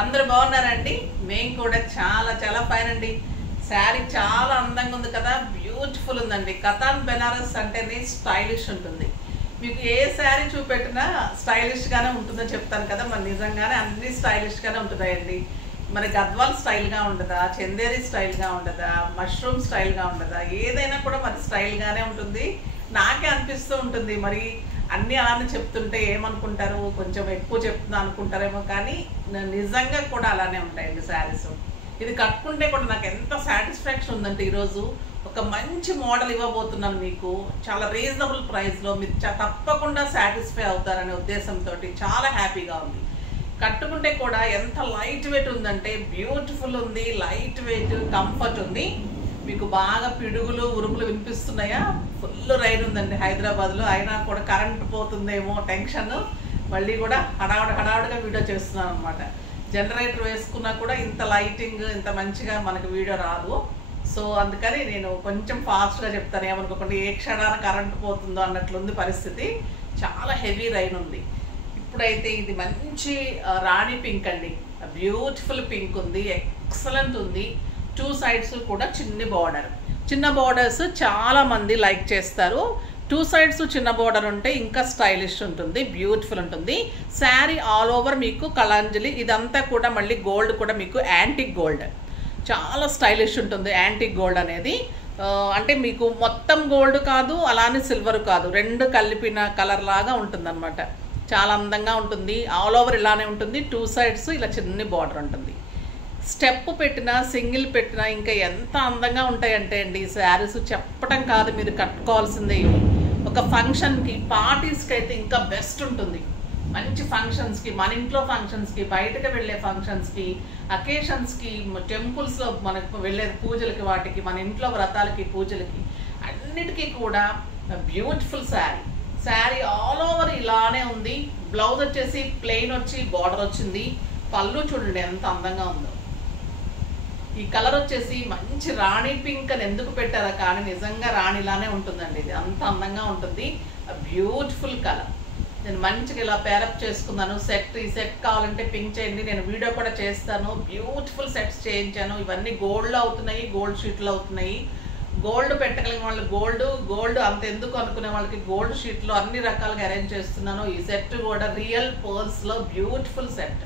అందరూ బాగున్నారండి. మేము కూడా చాలా చాలా ఫైన్ అండి. శారీ చాలా అందంగా ఉంది కదా, బ్యూటిఫుల్ ఉందండి. కతాన్ బెనారస్ అంటేనే స్టైలిష్ ఉంటుంది. మీకు ఏ శారీ చూపెట్టినా స్టైలిష్గానే ఉంటుందని చెప్తాను కదా, మరి నిజంగానే అన్ని స్టైలిష్గానే ఉంటున్నాయండి. మరి గద్వాల్ స్టైల్గా ఉండదా, చందేరి స్టైల్గా ఉండదా, మష్రూమ్ స్టైల్గా ఉండదా, ఏదైనా కూడా మరి స్టైల్గానే ఉంటుంది. నాకే అనిపిస్తూ ఉంటుంది, మరి అన్నీ అలానే చెప్తుంటే ఏమనుకుంటారు, కొంచెం ఎక్కువ చెప్తున్నా అనుకుంటారేమో, కానీ నిజంగా కూడా అలానే ఉంటాయండి శారీస్. ఇది కట్టుకుంటే కూడా నాకు ఎంత సాటిస్ఫాక్షన్ ఉందంటే, ఈరోజు ఒక మంచి మోడల్ ఇవ్వబోతున్నాను మీకు. చాలా రీజనబుల్ ప్రైస్లో మీరు తప్పకుండా సాటిస్ఫై అవుతారనే ఉద్దేశంతో చాలా హ్యాపీగా ఉంది. కట్టుకుంటే కూడా ఎంత లైట్ వెయిట్ ఉందంటే బ్యూటిఫుల్ ఉంది, లైట్ వెయిట్, కంఫర్ట్ ఉంది. మీకు బాగా పిడుగులు ఉరుములు వినిపిస్తున్నాయా? ఫుల్ రైన్ ఉందండి హైదరాబాద్లో. అయినా కూడా కరెంట్ పోతుందేమో టెన్షన్. మళ్ళీ కూడా హడావుడిగా వీడియో చేస్తున్నాను అనమాట. జనరేటర్ వేసుకున్నా కూడా ఇంత లైటింగ్ ఇంత మంచిగా మనకు వీడియో రాదు. సో అందుకని నేను కొంచెం ఫాస్ట్గా చెప్తాను, ఏమనుకోకుండా ఏ క్షణాన కరెంట్ పోతుందో అన్నట్లుంది పరిస్థితి. చాలా హెవీ రైన్ ఉంది. ఇప్పుడైతే ఇది మంచి రాణి పింక్ అండి, బ్యూటిఫుల్ పింక్ ఉంది, ఎక్సలెంట్ ఉంది. 2 సైడ్స్ కూడా చిన్న బార్డర్స్ చాలా మంది లైక్ చేస్తారు. 2 సైడ్స్ చిన్న బార్డర్ ఉంటే ఇంకా స్టైలిష్ ఉంటుంది, బ్యూటిఫుల్ ఉంటుంది. శారీ ఆల్ ఓవర్ మీకు కళాంజలి, ఇదంతా కూడా మళ్ళీ గోల్డ్ కూడా మీకు యాంటిక్ గోల్డ్, చాలా స్టైలిష్ ఉంటుంది. యాంటిక్ గోల్డ్ అనేది అంటే మీకు మొత్తం గోల్డ్ కాదు, అలానే సిల్వర్ కాదు, రెండు కలిపిన కలర్ లాగా ఉంటుంది అనమాట. చాలా అందంగా ఉంటుంది. ఆల్ ఓవర్ ఇలానే ఉంటుంది. 2 సైడ్స్ ఇలా చిన్న బార్డర్ ఉంటుంది. స్టెప్ పెట్టినా సింగిల్ పెట్టినా ఇంకా ఎంత అందంగా ఉంటాయంటే అండి ఈ శారీస్ చెప్పటం కాదు, మీరు కట్టుకోవాల్సిందే. ఇవి ఒక ఫంక్షన్కి, పార్టీస్కి అయితే ఇంకా బెస్ట్ ఉంటుంది. మంచి ఫంక్షన్స్కి, మన ఇంట్లో ఫంక్షన్స్కి, బయటకు వెళ్ళే ఫంక్షన్స్కి, అకేషన్స్కి, టెంపుల్స్లో మనకు వెళ్ళే పూజలకి, వాటికి, మన ఇంట్లో వ్రతాలకి, పూజలకి, అన్నిటికీ కూడా బ్యూటిఫుల్ శారీ ఆల్ ఓవర్ ఇలానే ఉంది. బ్లౌజ్ వచ్చేసి ప్లెయిన్ వచ్చి బార్డర్ వచ్చింది. పళ్ళు చూడండి ఎంత అందంగా ఉందో. ఈ కలర్ వచ్చేసి మంచి రాణి పింక్ అని ఎందుకు పెట్టారా, కానీ నిజంగా రాణిలానే ఉంటుందండి. ఇది అంత అందంగా ఉంటుంది. Beautiful colour. నేను మంచిగా ఇలా పేరప్ చేసుకున్నాను. ఈ సెట్ కావాలంటే పింక్ చేయండి, నేను వీడియో కూడా చేస్తాను. బ్యూటిఫుల్ సెట్స్ చేయించాను. ఇవన్నీ గోల్డ్లో అవుతున్నాయి, గోల్డ్ షీట్లో అవుతున్నాయి. గోల్డ్ పెట్టగలిగిన వాళ్ళు గోల్డ్ అంత ఎందుకు అనుకునే వాళ్ళకి గోల్డ్ షీట్లో అన్ని రకాలుగా అరేంజ్ చేస్తున్నాను. ఈ సెట్ కూడా రియల్ పర్ల్స్లో బ్యూటిఫుల్ సెట్,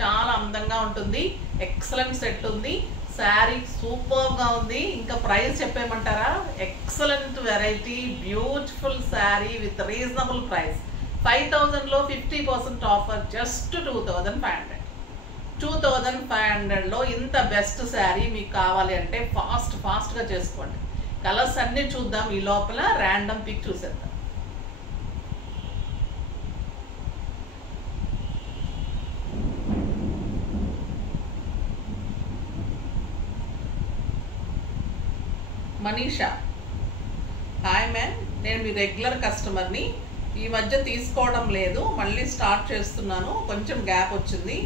చాలా అందంగా ఉంటుంది. ఎక్సలెంట్ సెట్ ఉంది. శారీ సూపర్గా ఉంది. ఇంకా ప్రైస్ చెప్పేయమంటారా? Excellent variety, beautiful saree with reasonable price. 5000లో 50% ఆఫర్, జస్ట్ 2500. 2500లో ఇంత బెస్ట్ శారీ మీకు కావాలి అంటే ఫాస్ట్గా చేసుకోండి. కలర్స్ అన్నీ చూద్దాం. ఈ లోపల ర్యాండమ్ పిక్ చూసేద్దాం. మనీషా, హాయ్ మ్యామ్, నేను మీ రెగ్యులర్ కస్టమర్ని. ఈ మధ్య తీసుకోవడం లేదు, మళ్ళీ స్టార్ట్ చేస్తున్నాను. కొంచెం గ్యాప్ వచ్చింది.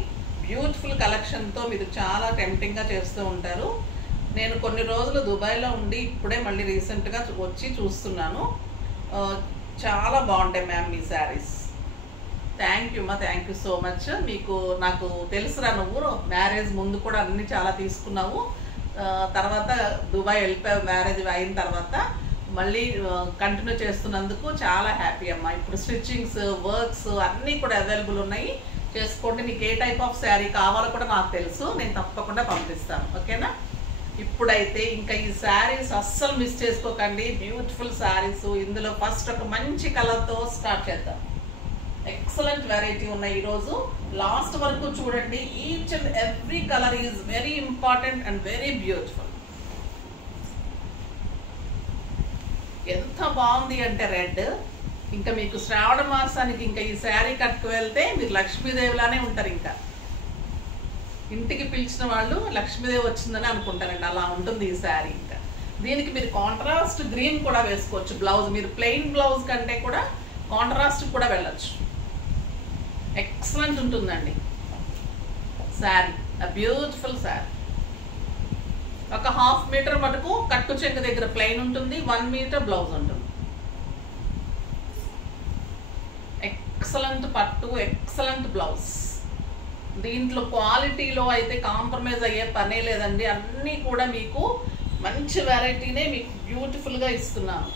బ్యూటిఫుల్ కలెక్షన్తో మీరు చాలా టెంప్టింగ్గా చేస్తూ ఉంటారు. నేను కొన్ని రోజులు దుబాయ్లో ఉండి ఇప్పుడే మళ్ళీ రీసెంట్గా వచ్చి చూస్తున్నాను. చాలా బాగుంటాయి ma'am me saris. Thank you మా, థ్యాంక్ యూ సో మచ్. నాకు తెలుసురా, నువ్వు మ్యారేజ్ ముందు కూడా అన్నీ చాలా తీసుకున్నావు, తర్వాత దుబాయ్ వెళ్ళిపోయావు. మ్యారేజ్ అయిన తర్వాత మళ్ళీ కంటిన్యూ చేస్తున్నందుకు చాలా హ్యాపీ అమ్మా. ఇప్పుడు స్టిచ్చింగ్స్, వర్క్స్ అన్నీ కూడా అవైలబుల్ ఉన్నాయి, చేసుకోండి. నీకు ఏ టైప్ ఆఫ్ శారీ కావాలో కూడా నాకు తెలుసు, నేను తప్పకుండా పంపిస్తాను. ఓకేనా? ఇప్పుడైతే ఇంకా ఈ శారీస్ అస్సలు మిస్ చేసుకోకండి. బ్యూటిఫుల్ శారీస్. ఇందులో ఫస్ట్ ఒక మంచి కలర్తో స్టార్ట్ చేద్దాం. ఎక్సలెంట్ వెరైటీ ఉన్నాయి ఈరోజు. లాస్ట్ వరకు చూడండి. Each and every colour is very important and very beautiful. ఎంత బాగుంది అంటే రెడ్. ఇంకా మీకు శ్రావణ మాసానికి ఇంకా ఈ శారీ కట్టుకు వెళ్తే మీరు లక్ష్మీదేవిలానే ఉంటారు. ఇంకా ఇంటికి పిలిచిన వాళ్ళు లక్ష్మీదేవి వచ్చిందని అనుకుంటారండి, అలా ఉంటుంది ఈ శారీ. ఇంకా దీనికి మీరు కాంట్రాస్ట్ గ్రీన్ కూడా వేసుకోవచ్చు. బ్లౌజ్ మీరు ప్లెయిన్ బ్లౌజ్ కంటే కూడా కాంట్రాస్ట్ కూడా వెళ్ళొచ్చు. ఎక్సలెంట్ ఉంటుందండి శారీ, బ్యూటిఫుల్ శారీ. ఒక 1/2 మీటర్ మటుకు కట్టు చెంగు దగ్గర ప్లెయిన్ ఉంటుంది, 1 మీటర్ బ్లౌజ్ ఉంటుంది. ఎక్సలెంట్ పట్టు, ఎక్సలెంట్ బ్లౌజ్. దీంట్లో క్వాలిటీలో అయితే కాంప్రమైజ్ అయ్యే పనే లేదండి. అన్నీ కూడా మీకు మంచి వెరైటీనే మీకు బ్యూటిఫుల్గా ఇస్తున్నాను.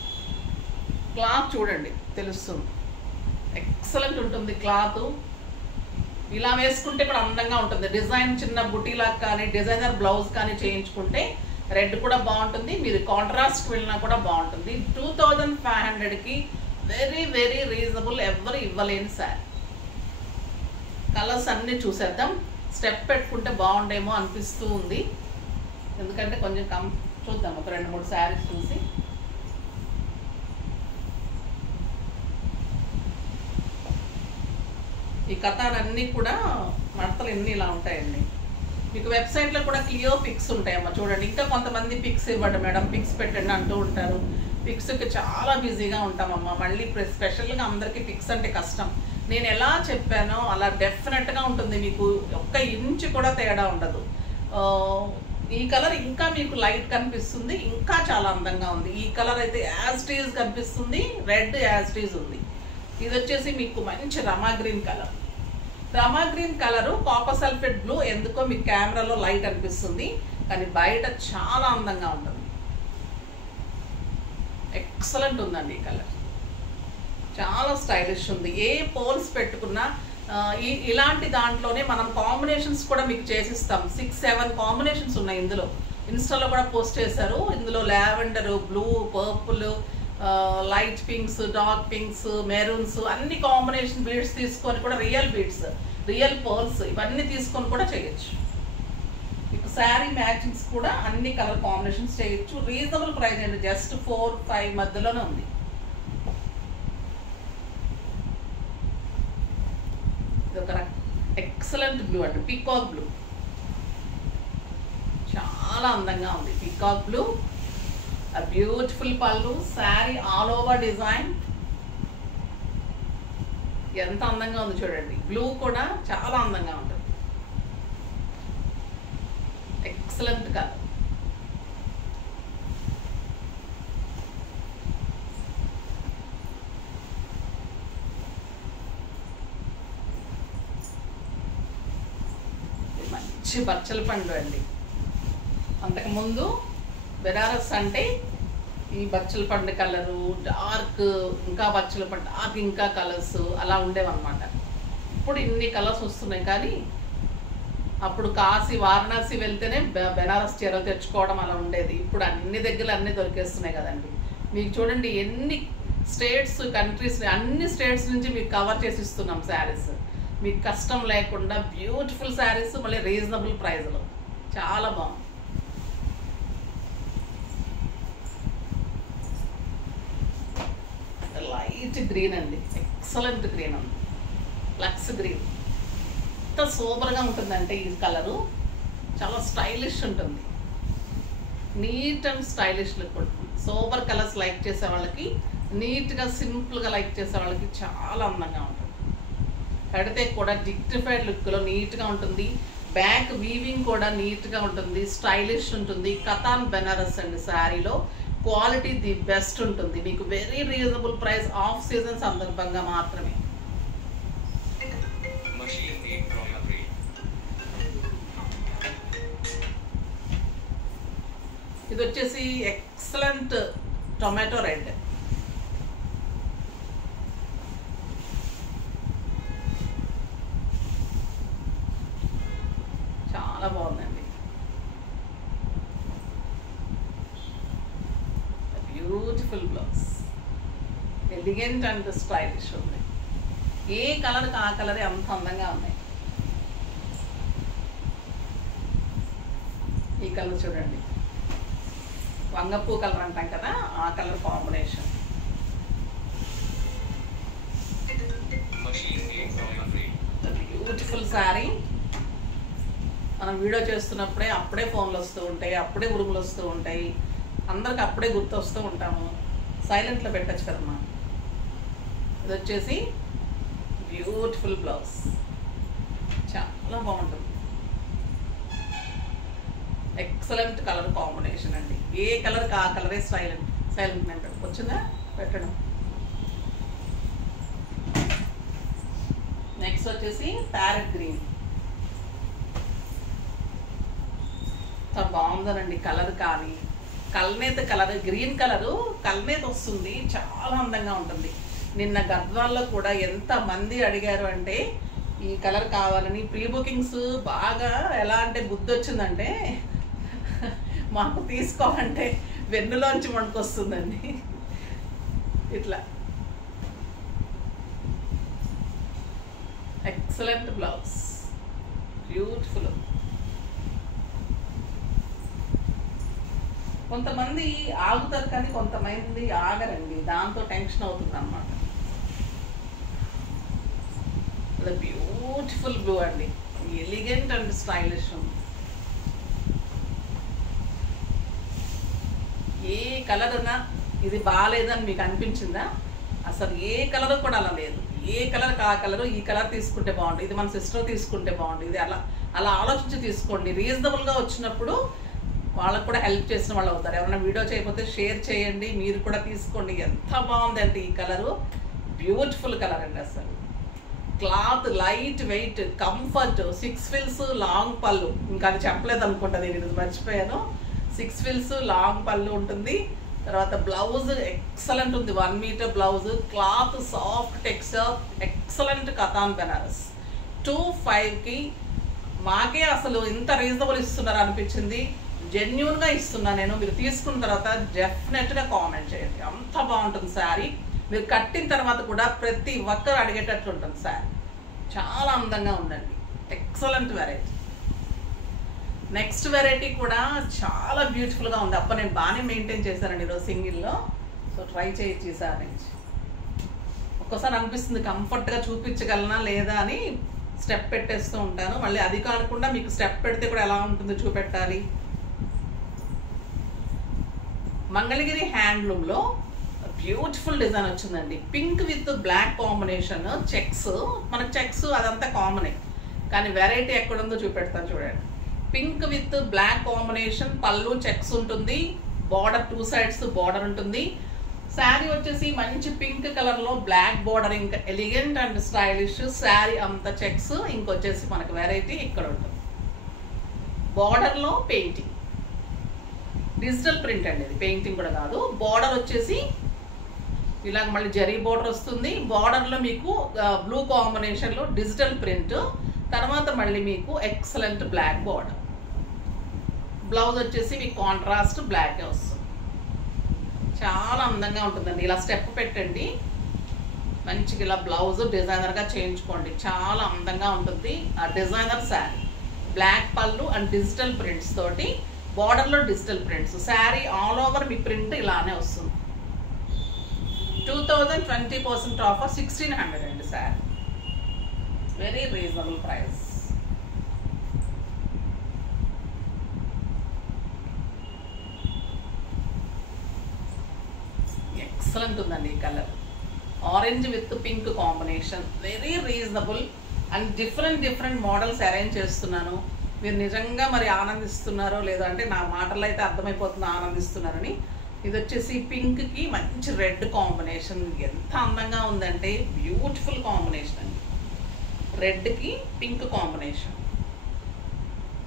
క్లాత్ చూడండి తెలుస్తుంది, ఎక్సలెంట్ ఉంటుంది క్లాత్. ఇలా వేసుకుంటే కూడా అందంగా ఉంటుంది. డిజైన్ చిన్న బుటీలా కానీ డిజైనర్ బ్లౌజ్ కానీ చేయించుకుంటే రెడ్ కూడా బాగుంటుంది. మీరు కాంట్రాస్ట్కి వెళ్ళినా కూడా బాగుంటుంది. 2500కి వెరీ వెరీ రీజనబుల్, ఎవరు ఇవ్వలేని శారీ. కలర్స్ అన్నీ చూసేద్దాం. స్టెప్ పెట్టుకుంటే బాగుండేమో అనిపిస్తూ ఉంది, ఎందుకంటే కొంచెం చూద్దాం ఒక 2-3 శారీస్ చూసి. ఈ కథాలన్నీ కూడా మడతలు ఎన్ని ఇలా ఉంటాయండి. మీకు వెబ్సైట్లో కూడా క్లియర్ పిక్స్ ఉంటాయమ్మా, చూడండి. ఇంకా కొంతమంది పిక్స్ ఇవ్వండి మేడం, పిక్స్ పెట్టండి అంటూ ఉంటారు. పిక్స్కి చాలా బిజీగా ఉంటామమ్మా. మళ్ళీ స్పెషల్గా అందరికీ పిక్స్ అంటే కష్టం. నేను ఎలా చెప్పానో అలా డెఫినెట్గా ఉంటుంది. మీకు ఒక్క ఇంచు కూడా తేడా ఉండదు. ఈ కలర్ ఇంకా మీకు లైట్ కనిపిస్తుంది, ఇంకా చాలా అందంగా ఉంది. ఈ కలర్ అయితే యాజ్ టీజ్ కనిపిస్తుంది, రెడ్ యాజ్ టీజ్ ఉంది. ఇది వచ్చేసి మీకు మంచి Rama green colour. Rama green colour copper sulphate blue. ఎందుకో మీకు కెమెరాలో లైట్ అనిపిస్తుంది, కానీ బయట చాలా అందంగా ఉంటుంది. ఎక్సలెంట్ ఉందండి ఈ కలర్, చాలా స్టైలిష్ ఉంది. ఏ పోల్స్ పెట్టుకున్నా ఇలాంటి దాంట్లోనే మనం కాంబినేషన్స్ కూడా మీకు చేసిస్తాం. 6-7 కాంబినేషన్స్ ఉన్నాయి ఇందులో. ఇన్స్టాలో కూడా పోస్ట్ చేశారు. ఇందులో lavender, blue, purple, light pinks, dark pinks, maroons అన్ని కాంబినేషన్ బీడ్స్ తీసుకొని కూడా రియల్ బీడ్స్, రియల్ పర్ల్స్ ఇవన్నీ తీసుకొని కూడా చేయొచ్చు. మీకు శారీ మ్యాచింగ్స్ కూడా అన్ని కలర్ కాంబినేషన్స్ చేయొచ్చు. రీజనబుల్ ప్రైస్ అండి, జస్ట్ 4-5 మధ్యలోనే ఉంది. ఇది ఒక ఎక్సలెంట్ బ్లూ అండి, పీకాక్ బ్లూ. చాలా అందంగా ఉంది పీకాక్ బ్లూ. బ్యూటిఫుల్ పళ్ళు, శారీ ఆల్ ఓవర్ డిజైన్. ఎంత అందంగా ఉంది చూడండి. బ్లూ కూడా చాలా అందంగా ఉంటుంది, ఎక్సలెంట్ కలర్. మంచి బచ్చల పండు అండి. అంతకుముందు బెనారస్ అంటే ఈ బచ్చల పండు కలరు, డార్క్ ఇంకా బచ్చల పండు, డార్క్ ఇంకా కలర్స్ అలా ఉండేవన్నమాట. ఇప్పుడు ఇన్ని కలర్స్ వస్తున్నాయి. కానీ అప్పుడు కాశీ, వారణాసి వెళ్తేనే బెనారస్ చీరలు తెచ్చుకోవడం అలా ఉండేది. ఇప్పుడు అన్ని దగ్గర అన్నీ దొరికేస్తున్నాయి కదండి. మీకు చూడండి ఎన్ని స్టేట్స్, కంట్రీస్, అన్ని స్టేట్స్ నుంచి మీకు కవర్ చేసి ఇస్తున్నాం శారీస్. మీకు కష్టం లేకుండా బ్యూటిఫుల్ శారీస్, మళ్ళీ రీజనబుల్ ప్రైస్లో. చాలా బాగుంది. లైట్ గ్రీన్ అండి, ఎక్సలెంట్ గ్రీన్ ఉంది, లక్స్ గ్రీన్. ఎంత సూపర్గా ఉంటుందంటే ఈ కలరు చాలా స్టైలిష్ ఉంటుంది. నీట్ అండ్ స్టైలిష్ లుక్ ఉంటుంది. సూపర్ కలర్స్ లైక్ చేసే వాళ్ళకి, నీట్గా సింపుల్గా లైక్ చేసే వాళ్ళకి చాలా అందంగా ఉంటుంది. కడితే కూడా డిగ్నిఫైడ్ లుక్లో నీట్గా ఉంటుంది. బ్యాక్ వీవింగ్ కూడా నీట్గా ఉంటుంది, స్టైలిష్ ఉంటుంది. కతాన్ బెనారస్ అండి శారీలో క్వాలిటీ ది బెస్ట్ ఉంటుంది. మీకు very reasonable price, of season సందర్భంగా మాత్రమే. ఇది వచ్చేసి ఎక్సలెంట్ టొమాటో రెడ్. చాలా బాగుందండి. Beautiful blouse, elegant and stylish ఉంది. ఏ కలర్కి ఆ కలరే అంత అందంగా ఉన్నాయి. ఈ కలర్ చూడండి, వంగపూ కలర్ అంటాం కదా, ఆ కలర్ కాంబినేషన్. బ్యూటిఫుల్ శారీ. మనం వీడియో చేస్తున్నప్పుడే అప్పుడే ఫోన్లు వస్తూ ఉంటాయి, అప్పుడే ఉరుములు వస్తూ ఉంటాయి, అందరికి అప్పుడే గుర్తు వస్తూ ఉంటాము. సైలెంట్లో పెట్టచ్చు కదమ్మా. ఇది వచ్చేసి బ్యూటిఫుల్ బ్లౌజ్, చాలా బాగుంటుంది. ఎక్సలెంట్ కలర్ కాంబినేషన్ అండి. ఏ కలర్కి ఆ కలరే సైలెంట్ నేను వచ్చిందా పెట్టడం. నెక్స్ట్ వచ్చేసి ప్యారెట్ గ్రీన్. ఎంత బాగుందోనండి కలర్ కానీ, కల్నేత కలర్, గ్రీన్ కలరు కల్నేత వస్తుంది, చాలా అందంగా ఉంటుంది. నిన్న గద్వాల్లో కూడా ఎంత మంది అడిగారు అంటే ఈ కలర్ కావాలని. ప్రీ బుకింగ్స్ బాగా ఎలా అంటే బుద్ధి వచ్చిందంటే మాకు తీసుకోవాలంటే వెన్నులోంచి మనకొస్తుందండి. ఇట్లా ఎక్సలెంట్ బ్లౌజ్, బ్యూటిఫుల్. కొంతమంది ఆగుతారు కానీ కొంతమంది ఆగరండి, దాంతో టెన్షన్ అవుతుంది అన్నమాట. బ్యూటిఫుల్ బ్లూ అండి, elegant and stylish. A colour అన్నా ఇది బాగాలేదని మీకు అనిపించిందా? అసలు ఏ కలర్ కూడా అలా లేదు. ఏ కలర్ ఆ కలరు, ఈ కలర్ తీసుకుంటే బాగుంటుంది, ఇది మన సిస్టర్ తీసుకుంటే బాగుంటుంది, ఇది అలా ఆలోచించి తీసుకోండి. రీజనబుల్గా వచ్చినప్పుడు వాళ్ళకు కూడా హెల్ప్ చేసిన వాళ్ళు అవుతారు. ఎవరైనా వీడియో చేయకపోతే షేర్ చేయండి, మీరు కూడా తీసుకోండి. ఎంత బాగుంది అంటే ఈ కలరు, బ్యూటిఫుల్ కలర్ అండి. అసలు క్లాత్ లైట్ వెయిట్, కంఫర్ట్, 6 ఫిల్స్ లాంగ్ పళ్ళు. ఇంకా అది చెప్పలేదు అనుకుంటా, నేను ఇది మర్చిపోయాను. 6 ఫిల్స్ లాంగ్ పళ్ళు ఉంటుంది. తర్వాత బ్లౌజ్ ఎక్సలెంట్ ఉంది, 1 metre blouse. Cloth soft texture, excellent katan Banaras. 2,500కి మాకే అసలు ఇంత రీజనబుల్ ఇస్తున్నారు అనిపించింది. జెన్యూన్గా ఇస్తున్నా నేను. మీరు తీసుకున్న తర్వాత డెఫినెట్గా కామెంట్ చేయండి, అంత బాగుంటుంది శారీ. మీరు కట్టిన తర్వాత కూడా ప్రతి ఒక్కరు అడిగేటట్లు ఉంటుంది శారీ. చాలా అందంగా ఉందండి, ఎక్సలెంట్ వెరైటీ. నెక్స్ట్ వెరైటీ కూడా చాలా బ్యూటిఫుల్గా ఉంది. అప్పుడు నేను బాగానే మెయింటైన్ చేశానండి ఈరోజు సింగిల్లో. సో ట్రై చేయొచ్చు ఈసారి నుంచి. ఒక్కోసారి అనిపిస్తుంది కంఫర్ట్గా చూపించగలనా లేదా అని స్టెప్ పెట్టేస్తూ ఉంటాను. మళ్ళీ అది కాకుండా మీకు స్టెప్ పెడితే కూడా ఎలా ఉంటుందో చూపెట్టాలి. మంగళగిరి హ్యాండ్లూమ్లో బ్యూటిఫుల్ డిజైన్ వచ్చిందండి. Pink with black combination, checks. మనకు చెక్స్ అదంతా కామనే, కానీ వెరైటీ ఎక్కడుందో చూపెడతాను చూడండి. పింక్ విత్ బ్లాక్ కాంబినేషన్, పళ్ళు చెక్స్ ఉంటుంది, బార్డర్ 2 సైడ్స్ బార్డర్ ఉంటుంది. శారీ వచ్చేసి మంచి పింక్ కలర్లో బ్లాక్ బార్డర్, ఇంకా ఎలిగెంట్ అండ్ స్టైలిష్. శారీ అంతా చెక్స్. ఇంకొచ్చేసి మనకు వెరైటీ ఇక్కడ ఉంటుంది, బార్డర్లో పెయింటింగ్, డిజిటల్ ప్రింట్ అండి. ఇది పెయింటింగ్ కూడా కాదు. బార్డర్ వచ్చేసి ఇలాగ మళ్ళీ జరీ బార్డర్ వస్తుంది. బార్డర్లో మీకు బ్లూ కాంబినేషన్లో డిజిటల్ ప్రింట్. తర్వాత మళ్ళీ మీకు ఎక్సలెంట్ బ్లాక్ బార్డర్. బ్లౌజ్ వచ్చేసి మీకు కాంట్రాస్ట్ బ్లాక్ వస్తుంది. చాలా అందంగా ఉంటుందండి. ఇలా స్టెప్ పెట్టండి, మంచిగా ఇలా బ్లౌజ్ డిజైనర్గా చేయించుకోండి, చాలా అందంగా ఉంటుంది. ఆ డిజైనర్ శారీ, బ్లాక్ పళ్ళు అండ్ డిజిటల్ ప్రింట్స్ తోటి, బార్డర్లో digital prints. Saree all over మీ ప్రింట్ ఇలానే వస్తుంది. 2020% ఆఫర్, 1600 అండి saree. Very reasonable price. Excellent ఉందండి ఈ colour. Orange with pink combination, very reasonable and different models arrange చేస్తున్నాను. మీరు నిజంగా మరి ఆనందిస్తున్నారో లేదో అంటే నా మాటల్లో అయితే అర్థమైపోతుంది ఆనందిస్తున్నారని. ఇది వచ్చేసి పింక్కి మంచి రెడ్ కాంబినేషన్, ఎంత అందంగా ఉందంటే బ్యూటిఫుల్ కాంబినేషన్ అండి. రెడ్కి పింక్ కాంబినేషన్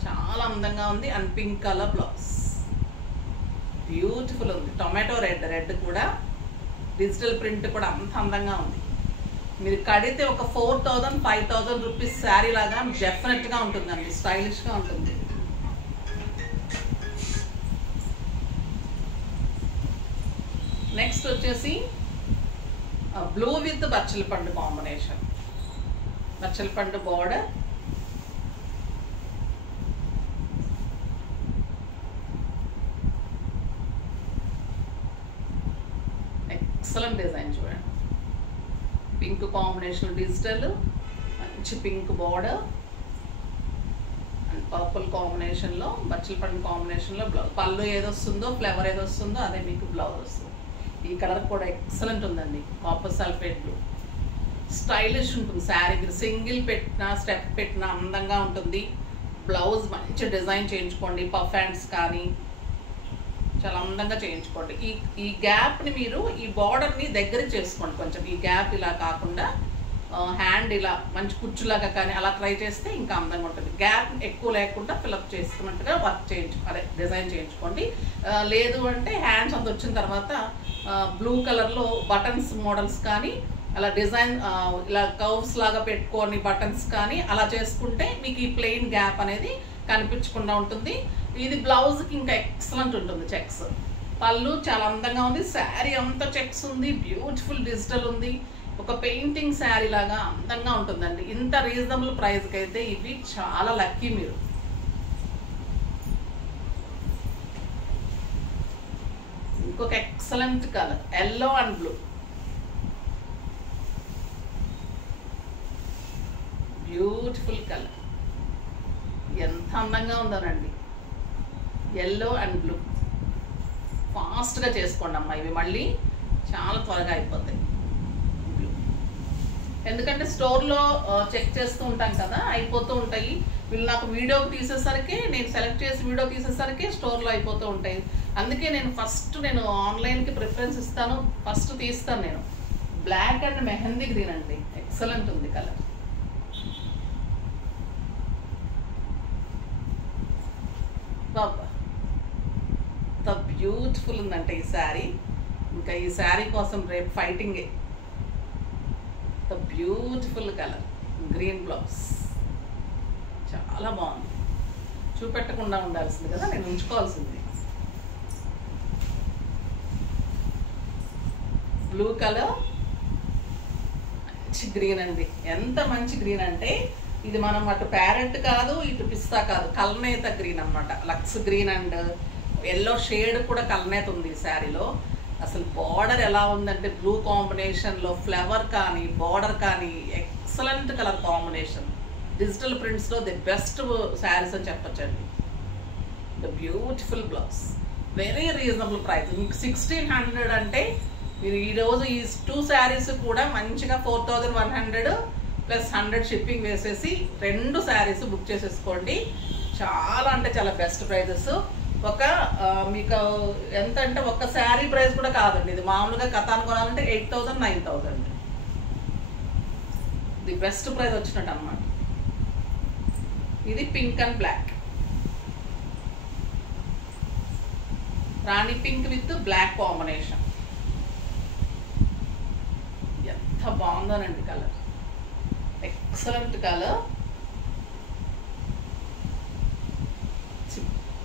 చాలా అందంగా ఉంది. And pink colour blouse beautiful ఉంది. టొమాటో రెడ్ కూడా డిజిటల్ ప్రింట్ కూడా అంత అందంగా ఉంది. మీరు కడితే ఒక 4000-5000 రూపీస్ శారీ లాగా డెఫినెట్గా ఉంటుందండి, స్టైలిష్గా ఉంటుంది. నెక్స్ట్ వచ్చేసి బ్లూ విత్ బచ్చల పండు కాంబినేషన్, బచ్చల పండు బార్డర్, ఎక్సలెంట్ డిజైన్ చూడండి. పింక్ కాంబినేషన్ డిజిటల్, మంచి పింక్ బార్డర్ అండ్ పర్పుల్ కాంబినేషన్లో, బచ్చల పండు కాంబినేషన్లో బ్లౌజ్. పళ్ళు ఏదొస్తుందో, ఫ్లవర్ ఏదొస్తుందో అదే మీకు బ్లౌజ్ వస్తుంది. ఈ కలర్ కూడా ఎక్సలెంట్ ఉందండి, కాపర్ సల్ఫేట్ బ్లూ. స్టైలిష్ ఉంటుంది శారీ. మీరు సింగిల్ పెట్టినా స్టెప్ పెట్టినా అందంగా ఉంటుంది. బ్లౌజ్ మంచి డిజైన్ చేయించుకోండి, పఫ్ హ్యాండ్స్ కానీ చాలా అందంగా చేయించుకోండి. ఈ గ్యాప్ని మీరు ఈ బార్డర్ని దగ్గర చేసుకోండి కొంచెం. ఈ గ్యాప్ ఇలా కాకుండా హ్యాండ్ ఇలా మంచి కుచ్చులాగా కానీ అలా ట్రై చేస్తే ఇంకా అందంగా ఉంటుంది. గ్యాప్ ఎక్కువ లేకుండా ఫిల్అప్ చేసుకున్నట్టుగా వర్క్ డిజైన్ చేయించుకోండి. లేదు అంటే హ్యాండ్స్ అంత వచ్చిన తర్వాత బ్లూ కలర్లో బటన్స్ మోడల్స్ కానీ అలా డిజైన్ ఇలా కర్వ్స్ లాగా పెట్టుకొని బటన్స్ కానీ అలా చేసుకుంటే మీకు ఈ ప్లెయిన్ గ్యాప్ అనేది కనిపించకుండా ఉంటుంది. ఇది బ్లౌజ్కి ఇంకా ఎక్సలెంట్ ఉంటుంది. చెక్స్ పళ్ళు చాలా అందంగా ఉంది. శారీ అంతా చెక్స్ ఉంది. బ్యూటిఫుల్ డిజిటల్ ఉంది. ఒక పెయింటింగ్ శారీ లాగా అందంగా ఉంటుందండి. ఇంత రీజనబుల్ ప్రైస్కి అయితే ఇవి చాలా లక్కీ మీరు. ఇంకొక excellent colour yellow and blue, beautiful colour. ఎంత అందంగా ఉందోనండి. ఎల్లో అండ్ బ్లూ ఫాస్ట్గా చేసుకోండి అమ్మా. ఇవి మళ్ళీ చాలా త్వరగా అయిపోతాయి. ఎందుకంటే స్టోర్లో చెక్ చేస్తూ ఉంటాం కదా, అయిపోతూ ఉంటాయి. వీళ్ళు నాకు వీడియోకి తీసేసరికి, నేను సెలెక్ట్ చేసి వీడియో తీసేసరికి స్టోర్లో అయిపోతూ ఉంటాయి. అందుకే నేను ఆన్లైన్కి ప్రిఫరెన్స్ ఇస్తాను. ఫస్ట్ తీస్తాను నేను. బ్లాక్ అండ్ మెహందీ గ్రీన్ అండి. ఎక్సలెంట్ ఉంది కలర్. బాబా ఎంత బ్యూటిఫుల్ ఉందంటే ఈ శారీ. ఇంకా ఈ శారీ కోసం రేపు ఫైటింగే. బ్యూటిఫుల్ కలర్ గ్రీన్ బ్లౌజ్ చాలా బాగుంది. చూపెట్టకుండా ఉండాల్సింది కదా, నేను ఉంచుకోవాల్సింది. బ్లూ కలర్ మంచి గ్రీన్ అండి. ఎంత మంచి గ్రీన్ అంటే ఇది మనం అటు ప్యారెట్ కాదు ఇటు పిస్తా కాదు, కల్నేత గ్రీన్ అనమాట. లక్స్ గ్రీన్ అండ్ ఎల్లో షేడ్ కూడా కల్నేత ఉంది ఈ శారీలో. అసలు బార్డర్ ఎలా ఉందంటే బ్లూ కాంబినేషన్లో ఫ్లవర్ కానీ బార్డర్ కానీ ఎక్సలెంట్ కలర్ కాంబినేషన్. డిజిటల్ ప్రింట్స్లో ది బెస్ట్ శారీస్ అని చెప్పచ్చండి. The beautiful blouse, very reasonable price. మీకు 1600 అంటే మీరు ఈరోజు ఈ 2 శారీస్ కూడా మంచిగా 4100 ప్లస్ 100 షిప్పింగ్ వేసేసి 2 శారీస్ బుక్ చేసేసుకోండి. చాలా అంటే చాలా బెస్ట్ ప్రైజెస్. మీకు ఎంత అంటే ఒక శారీ ప్రైస్ కూడా కాదండి. ఇది మామూలుగా కథాను కొనాలంటే 8000 9000. ది బెస్ట్ ప్రైస్ వచ్చినట్టు అనమాట. ఇది pink and black, Rani pink with black combination. ఎంత బాగుందోనండి colour. Excellent colour.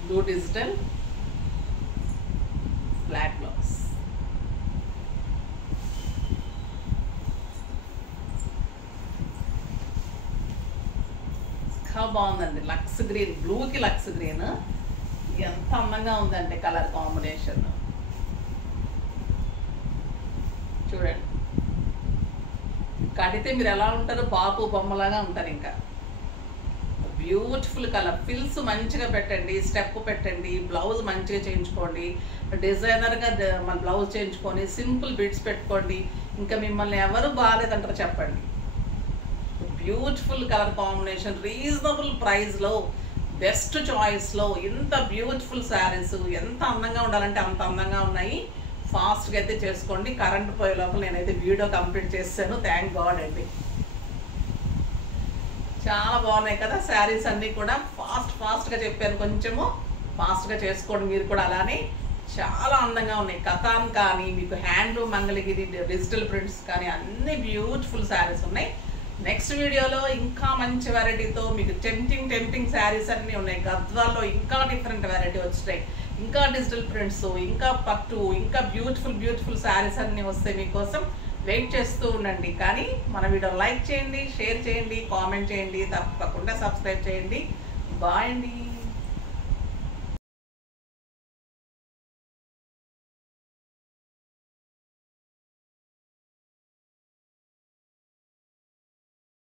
Blue digital, black blouse. చాలా బాగుందండి. లక్స్ గ్రీన్, బ్లూకి లక్స్ గ్రీన్ ఎంత అందంగా ఉందంటే కలర్ కాంబినేషన్. చూడండి, కడితే మీరు ఎలా ఉంటారు, బాపు బొమ్మలాగా ఉంటారు. ఇంకా బ్యూటిఫుల్ కలర్. ఫిల్స్ మంచిగా పెట్టండి, స్టెప్ పెట్టండి, బ్లౌజ్ మంచిగా చేయించుకోండి, డిజైనర్గా మన బ్లౌజ్ చేయించుకొని సింపుల్ బిట్స్ పెట్టుకోండి. ఇంకా మిమ్మల్ని ఎవరు బాగాలేదంటారు చెప్పండి. బ్యూటిఫుల్ కలర్ కాంబినేషన్, రీజనబుల్ ప్రైస్లో, బెస్ట్ చాయిస్లో ఇంత బ్యూటిఫుల్ శారీస్ ఎంత అందంగా ఉండాలంటే అంత అందంగా ఉన్నాయి. ఫాస్ట్గా అయితే చేసుకోండి. కరెంట్ పోయే లోపల నేనైతే వీడియో కంప్లీట్ చేశాను. థ్యాంక్ గాడ్ అండి. చాలా బాగున్నాయి కదా శారీస్ అన్నీ కూడా. ఫాస్ట్గా చెప్పాను, కొంచెము ఫాస్ట్గా చేసుకోండి మీరు కూడా. అలానే చాలా అందంగా ఉన్నాయి. కథాన్ కానీ మీకు హ్యాండ్లూమ్ మంగళగిరి డిజిటల్ ప్రింట్స్ కానీ అన్ని బ్యూటిఫుల్ శారీస్ ఉన్నాయి. నెక్స్ట్ వీడియోలో ఇంకా మంచి వెరైటీతో మీకు టెంప్టింగ్ శారీస్ అన్నీ ఉన్నాయి. గద్వాల్లో ఇంకా డిఫరెంట్ వెరైటీ వచ్చినాయి. ఇంకా డిజిటల్ ప్రింట్స్, ఇంకా పట్టు, ఇంకా బ్యూటిఫుల్ శారీస్ అన్నీ వస్తాయి మీకోసం. వెయిట్ చేస్తూ ఉండండి. కానీ మన వీడియో లైక్ చేయండి, షేర్ చేయండి, కామెంట్ చేయండి, తప్పకుండా సబ్స్క్రైబ్ చేయండి. బాయ్ అండి.